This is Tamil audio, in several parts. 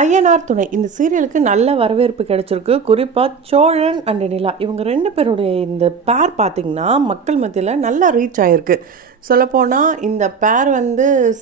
ஐயனார் துணை இந்த சீரியலுக்கு நல்ல வரவேற்பு கிடைச்சிருக்கு. குறிப்பாக சோழன் அண்ட் நிலா இவங்க 2 பேருடைய இந்த பேர் பார்த்திங்கன்னா மக்கள் மத்தியில் நல்லா ரீச் ஆகிருக்கு. சொல்லப்போனால் இந்த பேர்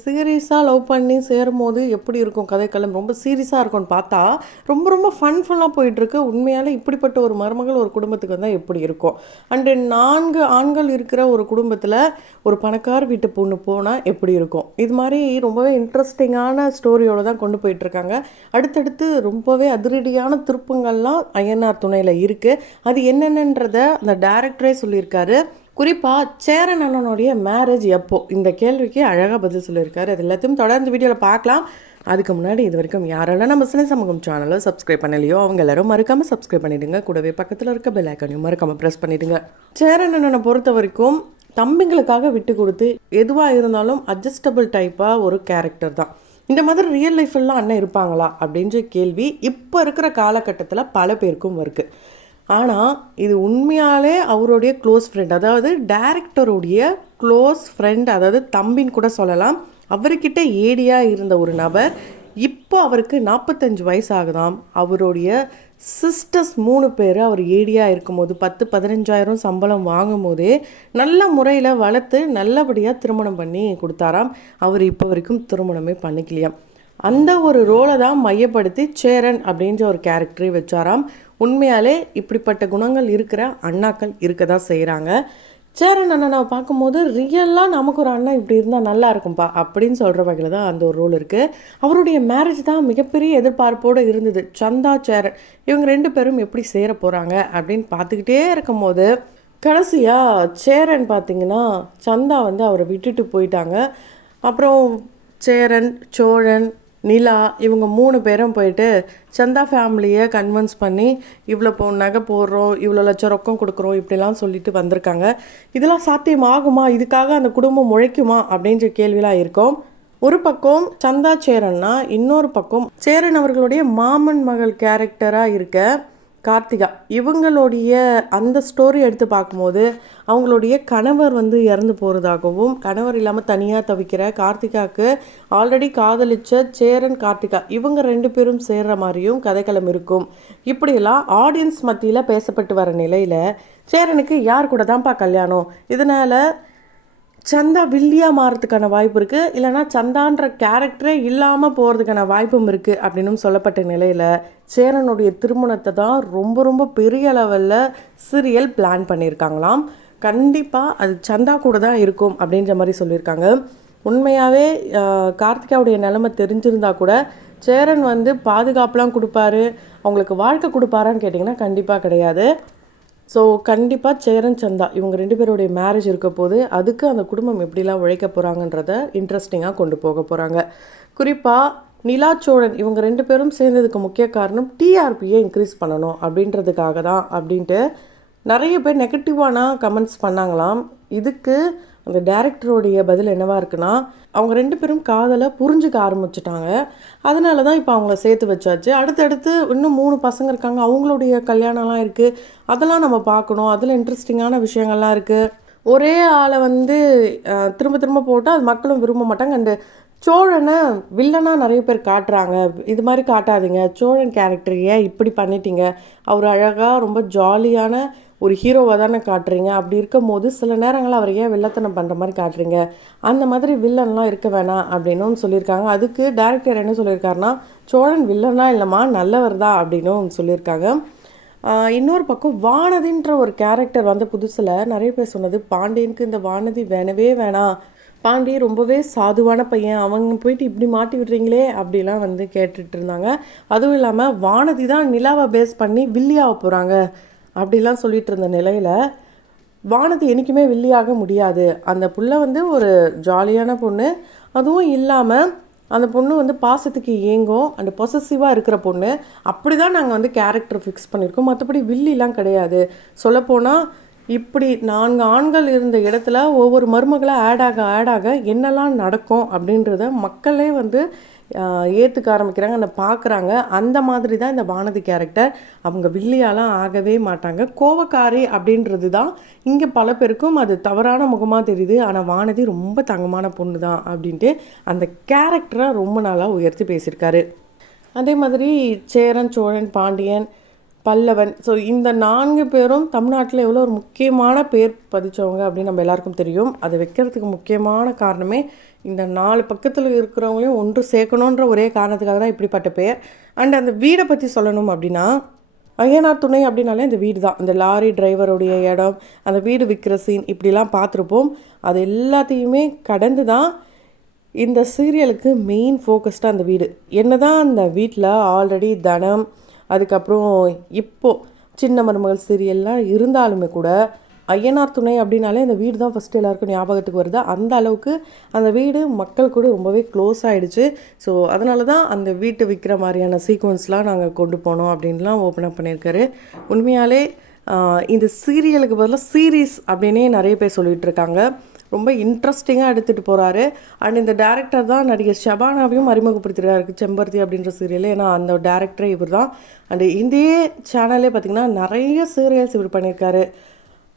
சீரியஸாக லவ் பண்ணி சேரும்போது எப்படி இருக்கும் கதைக்களம், ரொம்ப சீரியஸாக இருக்கும்னு பார்த்தா ரொம்ப ரொம்ப ஃபன்ஃபுல்லாக போயிட்டுருக்கு. உண்மையால் இப்படிப்பட்ட ஒரு மருமகள் ஒரு குடும்பத்துக்கு வந்தால் எப்படி இருக்கும், அண்டு 4 ஆண்கள் இருக்கிற ஒரு குடும்பத்தில் ஒரு பணக்கார வீட்டு பொண்ணு போனால் எப்படி இருக்கும், இது மாதிரி ரொம்பவே இன்ட்ரெஸ்டிங்கான ஸ்டோரியோடு தான் கொண்டு போயிட்டுருக்காங்க. அடுத்தடுத்து ரொம்பவே அதிரடியான திருப்பங்கள்லாம் ஐயனார் துணையில் இருக்குது. அது என்னென்னன்றதை அந்த டைரக்டரே சொல்லியிருக்காரு. குறிப்பாக சேரன் அண்ணனுடைய மேரேஜ் எப்போ, இந்த கேள்விக்கு அழகாக பதில் சொல்லியிருக்காரு. அது எல்லாத்தையும் தொடர்ந்து வீடியோவில் பார்க்கலாம். அதுக்கு முன்னாடி இது வரைக்கும் யாரெல்லாம் நம்ம சினை சமூகம் சேனலை சப்ஸ்கிரைப் பண்ணலையோ அவங்க எல்லாரும் மறக்காமல் சப்ஸ்கிரைப் பண்ணிவிடுங்க. கூடவே பக்கத்தில் இருக்க பெல் ஐக்கானையும் மறக்காமல் ப்ரெஸ் பண்ணிவிடுங்க. சேரன் அண்ணனை பொறுத்த வரைக்கும் தம்பிங்களுக்காக விட்டு கொடுத்து எதுவாக இருந்தாலும் அட்ஜஸ்டபிள் டைப்பாக ஒரு கேரக்டர் தான். இந்த மாதிரி ரியல் லைஃப்லாம் அண்ணன் இருப்பாங்களா அப்படின்ற கேள்வி இப்போ இருக்கிற காலகட்டத்தில் பல பேருக்கும் இருக்குது. ஆனால் இது உண்மையாலே அவருடைய க்ளோஸ் ஃப்ரெண்ட், அதாவது டைரக்டருடைய க்ளோஸ் ஃப்ரெண்ட், அதாவது தம்பின்னு கூட சொல்லலாம். அவர்கிட்ட ஏடியாக இருந்த ஒரு நபர் இப்போ அவருக்கு 45 வயசு ஆகுதாம். அவருடைய சிஸ்டர்ஸ் 3 பேர் அவர் ஏடியாக இருக்கும்போது 10-15,000 சம்பளம் வாங்கும் போதே நல்ல முறையில் வளர்த்து நல்லபடியாக திருமணம் பண்ணி கொடுத்தாராம். அவர் இப்போ வரைக்கும் திருமணமே பண்ணிக்கலையாம். அந்த ஒரு ரோலை தான் மையப்படுத்தி சேரன் அப்படின்ற ஒரு கேரக்டரை வச்சாராம். உண்மையாலே இப்படிப்பட்ட குணங்கள் இருக்கிற அண்ணாக்கள் இருக்க தான் செய்கிறாங்க. சேரன் அண்ணனை பார்க்கும்போது ரியலாக நமக்கு ஒரு அண்ணன் இப்படி இருந்தால் நல்லா இருக்கும்பா அப்படின்னு சொல்கிற வகையில் தான் அந்த ஒரு ரோல் இருக்குது. அவருடைய மேரேஜ் தான் மிகப்பெரிய எதிர்பார்ப்போடு இருந்தது. சந்தா சேரன் இவங்க 2 பேரும் எப்படி சேர போகிறாங்க அப்படின்னு பார்த்துக்கிட்டே இருக்கும்போது கடைசியாக சேரன் பார்த்திங்கன்னா சந்தா அவரை விட்டுட்டு போயிட்டாங்க. அப்புறம் சேரன், சோழன், நிலா இவங்க 3 பேரும் போயிட்டு சந்தா ஃபேமிலியை கன்வின்ஸ் பண்ணி இவ்வளோ நகை போடுறோம், இவ்வளோ லட்சம் ரொக்கம் கொடுக்குறோம் இப்படிலாம் சொல்லிட்டு வந்திருக்காங்க. இதெல்லாம் சாத்தியம் ஆகுமா, இதுக்காக அந்த குடும்பம் உழைக்குமா அப்படின்ற கேள்விலாம் இருக்கும். ஒரு பக்கம் சந்தா சேரன்னா, இன்னொரு பக்கம் சேரன் அவர்களுடைய மாமன் மகள் கேரக்டராக இருக்க கார்த்திகா இவங்களுடைய அந்த ஸ்டோரி எடுத்து பார்க்கும்போது அவங்களுடைய கணவர் இறந்து போகிறதாகவும், கணவர் இல்லாமல் தனியாக தவிக்கிற கார்த்திகாவுக்கு ஆல்ரெடி காதலிச்ச சேரன், கார்த்திகா இவங்க 2 பேரும் சேர்கிற மாதிரியும் கதைக்களம் இருக்கும். இப்படியெல்லாம் ஆடியன்ஸ் மத்தியில் பேசப்பட்டு வர நிலையில் சேரனுக்கு யார் கூட தான்ப்பா கல்யாணம், இதனால் சந்தா வில்லியாக மாறதுக்கான வாய்ப்பு இருக்குது, இல்லைனா சந்தான்ற கேரக்டரே இல்லாமல் போகிறதுக்கான வாய்ப்பும் இருக்குது அப்படின்னு சொல்லப்பட்ட நிலையில் சேரனுடைய திருமணத்தை தான் ரொம்ப ரொம்ப பெரிய லெவலில் சீரியல் பிளான் பண்ணியிருக்காங்களாம். கண்டிப்பாக அது சந்தா கூட தான் இருக்கும் அப்படின்ற மாதிரி சொல்லியிருக்காங்க. உண்மையாகவே கார்த்திகாவுடைய நிலைமை தெரிஞ்சிருந்தா கூட சேரன் பாதுகாப்புலாம் கொடுப்பாரு, அவங்களுக்கு வாழ்க்கை கொடுப்பாரான்னு கேட்டிங்கன்னா கண்டிப்பாக கிடையாது. ஸோ கண்டிப்பாக சேரன் சந்தா இவங்க 2 பேருடைய மேரேஜ் இருக்க போது அதுக்கு அந்த குடும்பம் எப்படிலாம் உழைக்க போகிறாங்கன்றத இன்ட்ரெஸ்டிங்காக கொண்டு போக போகிறாங்க. குறிப்பாக நிலா, சோழன் இவங்க 2 பேரும் சேர்ந்ததுக்கு முக்கிய காரணம் டிஆர்பியை இன்க்ரீஸ் பண்ணணும் அப்படின்றதுக்காக தான் அப்படின்ட்டு நிறைய பேர் நெகட்டிவான கமெண்ட்ஸ் பண்ணாங்களாம். இதுக்கு அந்த டைரக்டருடைய பதில் என்னவாக இருக்குன்னா, அவங்க 2 பேரும் காதலை புரிஞ்சுக்க ஆரம்பிச்சிட்டாங்க, அதனால தான் இப்போ அவங்கள சேர்த்து வச்சாச்சு. அடுத்தடுத்து இன்னும் 3 பசங்க இருக்காங்க, அவங்களுடைய கல்யாணம்லாம் இருக்குது, அதெல்லாம் நம்ம பார்க்கணும். அதில் இன்ட்ரெஸ்டிங்கான விஷயங்கள்லாம் இருக்குது. ஒரே ஆளை திரும்ப திரும்ப போட்டால் அது மக்களும் விரும்ப மாட்டாங்க. அண்டு சோழனை வில்லனாக நிறைய பேர் காட்டுறாங்க, இது மாதிரி காட்டாதீங்க, சோழன் கேரக்டர் ஏன் இப்படி பண்ணிட்டீங்க, அவர் அழகாக ரொம்ப ஜாலியான ஒரு ஹீரோவாக தானே காட்டுறீங்க, அப்படி இருக்கும் போது சில நேரங்களில் அவர் ஏன் வில்லத்தனம் பண்ணுற மாதிரி காட்டுறீங்க, அந்த மாதிரி வில்லன்லாம் இருக்க வேணாம் அப்படின்னும் சொல்லியிருக்காங்க. அதுக்கு டைரக்டர் என்ன சொல்லியிருக்காருன்னா, சோழன் வில்லனா இல்லைம்மா நல்லவர் தான் அப்படின்னும் சொல்லியிருக்காங்க. இன்னொரு பக்கம் வானதின்ற ஒரு கேரக்டர் புதுசில் நிறைய பேர் சொன்னது, பாண்டியனுக்கு இந்த வானதி வேணவே வேணாம், பாண்டி ரொம்பவே சாதுவான பையன், அவங்க போயிட்டு இப்படி மாட்டி விடுறீங்களே அப்படிலாம் கேட்டுட்டு இருந்தாங்க. அதுவும் இல்லாமல் வானதி தான் நிலாவை பேஸ் பண்ணி வில்லியாக போகிறாங்க அப்படிலாம் சொல்லிட்டு இருந்த நிலையில் வானதி என்றைக்குமே வில்லியாக முடியாது. அந்த புள்ள ஒரு ஜாலியான பொண்ணு, அதுவும் இல்லாமல் அந்த பொண்ணு பாசத்துக்கு ஏங்கும் அண்ட் பொசசிவாக இருக்கிற பொண்ணு, அப்படி தான் நாங்கள் கேரக்டர் ஃபிக்ஸ் பண்ணியிருக்கோம், மற்றபடி வில்லிலாம் கிடையாது. சொல்லப்போனால் இப்படி 4 ஆண்கள் இருந்த இடத்துல ஒவ்வொரு மருமகளாக ஆட் ஆக என்னெல்லாம் நடக்கும் அப்படின்றத மக்களே ஏற்றுக்க ஆரம்பிக்கிறாங்க, அந்த பார்க்குறாங்க. அந்த மாதிரி தான் இந்த வானதி கேரக்டர். அவங்க வில்லியாலாம் ஆகவே மாட்டாங்க, கோவக்காரி அப்படின்றது தான் இங்கே பல பேருக்கும் அது தவறான முகமாக தெரியுது. ஆனால் வானதி ரொம்ப தங்கமான பொண்ணு தான் அப்படின்ட்டு அந்த கேரக்டரை ரொம்ப நாளாக உயர்த்தி பேசியிருக்காரு. அதே மாதிரி சேரன், சோழன், பாண்டியன், பல்லவன். ஸோ இந்த 4 பேரும் தமிழ்நாட்டில் எவ்வளோ ஒரு முக்கியமான பேர் பதிச்சவங்க அப்படின்னு நம்ம எல்லாருக்கும் தெரியும். அதை வைக்கிறதுக்கு முக்கியமான காரணமே இந்த 4 பக்கத்தில் இருக்கிறவங்களையும் ஒன்று சேர்க்கணுன்ற ஒரே காரணத்துக்காக தான் இப்படிப்பட்ட பேர். அண்ட் அந்த வீடை பற்றி சொல்லணும் அப்படின்னா, ஐயனார் துணை அப்படின்னாலே அந்த வீடு தான். இந்த லாரி டிரைவருடைய இடம், அந்த வீடு விற்கிற சீன் இப்படிலாம் பார்த்துருப்போம். அது எல்லாத்தையுமே கடந்து தான் இந்த சீரியலுக்கு மெயின் ஃபோக்கஸ்டாக அந்த வீடு. என்ன தான் அந்த வீட்டில் ஆல்ரெடி தனம், அதுக்கப்புறம் இப்போது சின்ன மருமகள் சீரியல்லாம் இருந்தாலுமே கூட ஐயனார் துணை அப்படின்னாலே அந்த வீடு தான் ஃபஸ்ட்டு எல்லாருக்கும் ஞாபகத்துக்கு வருது. அந்த அளவுக்கு அந்த வீடு மக்கள் கூட ரொம்பவே க்ளோஸ் ஆகிடுச்சு. ஸோ அதனால தான் அந்த வீட்டை விற்கிற மாதிரியான சீக்வன்ஸ்லாம் நாங்கள் கொண்டு போனோம் அப்படின்லாம் ஓப்பன் அப் பண்ணியிருக்காரு. உண்மையாலே இந்த சீரியலுக்கு பதிலாக சீரீஸ் அப்படின்னே நிறைய பேர் சொல்லிகிட்டு இருக்காங்க. ரொம்ப இன்ட்ரெஸ்டிங்காக எடுத்துகிட்டு போகிறாரு. அண்ட் இந்த டேரக்டர் தான் நடிகர் ஷபானாவையும் அறிமுகப்படுத்திருக்காரு செம்பருத்தி அப்படின்ற சீரியல். ஏன்னா அந்த டேரக்டரே இவர் தான். அண்டு இதே சேனல்லே பார்த்திங்கன்னா நிறைய சீரியல்ஸ் இவர் பண்ணியிருக்காரு.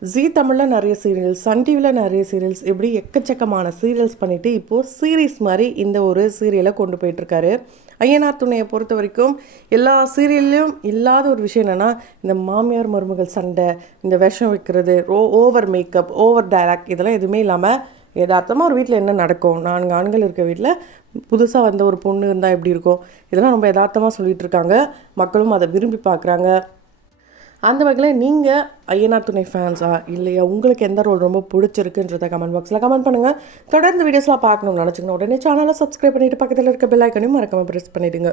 ஜீ தமிழில் நிறைய சீரியல்ஸ், சன் டிவியில் நிறைய சீரியல்ஸ், இப்படி எக்கச்சக்கமான சீரியல்ஸ் பண்ணிவிட்டு இப்போது சீரீஸ் மாதிரி இந்த ஒரு சீரியலை கொண்டு போயிட்டுருக்காரு. ஐயனார் துணையை பொறுத்த வரைக்கும் எல்லா சீரியல்லையும் இல்லாத ஒரு விஷயம் என்னென்னா, இந்த மாமியார் மருமகள் சண்டை, இந்த விஷம் வைக்கிறது, ஓவர் மேக்கப், ஓவர் டைலாக், இதெல்லாம் எதுவுமே இல்லாமல் யதார்த்தமாக ஒரு வீட்டில் என்ன நடக்கும், 4 ஆண்கள் இருக்க வீட்டில் புதுசாக வந்த ஒரு பொண்ணு இருந்தால் எப்படி இருக்கும், இதெல்லாம் ரொம்ப யதார்த்தமாக சொல்லிகிட்டு இருக்காங்க. மக்களும் அதை விரும்பி பார்க்குறாங்க. அந்த வகையில் நீங்கள் ஐயனார் துணை ஃபேன்ஸா இல்லையா, உங்களுக்கு எந்த ரோல் ரொம்ப பிடிச்சிருக்குன்றத கமெண்ட் பாக்ஸில் கமெண்ட் பண்ணுங்கள். தொடர்ந்து வீடியோஸ்லாம் பார்க்கணும்னு நினச்சிங்கன்னா உடனே சேனலை சப்ஸ்கிரைப் பண்ணிவிட்டு பக்கத்தில் இருக்க பெல் ஐக்கனையும் மறக்காமல் ப்ரெஸ் பண்ணிவிடுங்க.